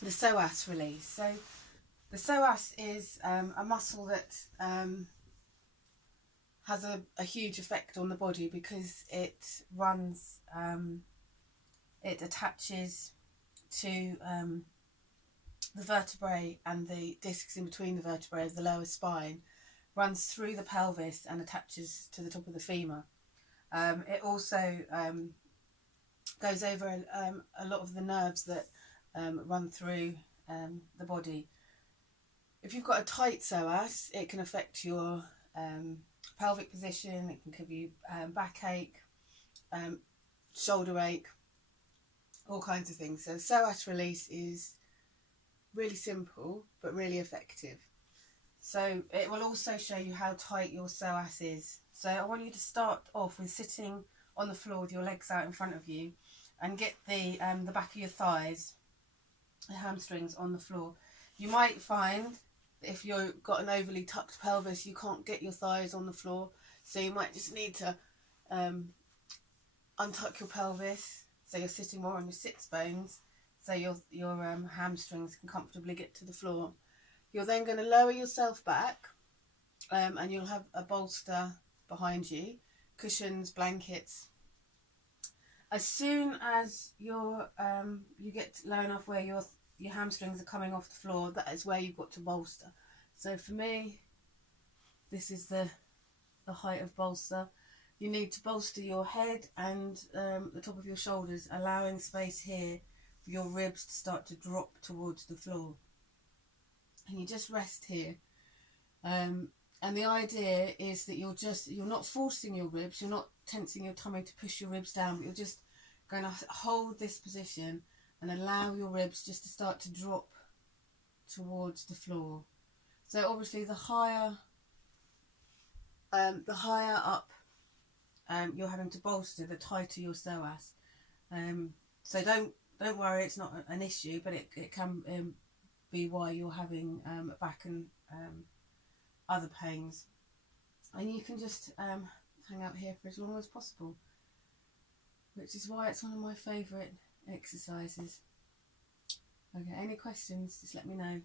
the psoas release. So the psoas is a muscle that has a huge effect on the body because it runs, it attaches to the vertebrae and the discs in between the vertebrae of the lower spine, runs through the pelvis and attaches to the top of the femur. It also goes over a lot of the nerves that run through the body. If you've got a tight psoas, it can affect your pelvic position, it can give you backache, shoulder ache, all kinds of things. So psoas release is really simple but really effective. So it will also show you how tight your psoas is. So I want you to start off with sitting on the floor with your legs out in front of you and get the back of your thighs, the hamstrings on the floor. You might find that if you've got an overly tucked pelvis, you can't get your thighs on the floor, so you might just need to untuck your pelvis so you're sitting more on your sits bones, so your hamstrings can comfortably get to the floor. You're then going to lower yourself back, and you'll have a bolster behind you, cushions, blankets. As soon as you get low enough where your hamstrings are coming off the floor, that is where you've got to bolster. So for me, this is the height of bolster. You need to bolster your head and the top of your shoulders, allowing space here for your ribs to start to drop towards the floor. And you just rest here. And the idea is that you're not forcing your ribs, you're not tensing your tummy to push your ribs down, but you're just going to hold this position and allow your ribs just to start to drop towards the floor. So obviously the higher up you're having to bolster, the tighter your psoas. So don't worry, it's not an issue, but it can be why you're having back and other pains. And you can just hang out here for as long as possible, which is why it's one of my favourite exercises. Okay, any questions, just let me know.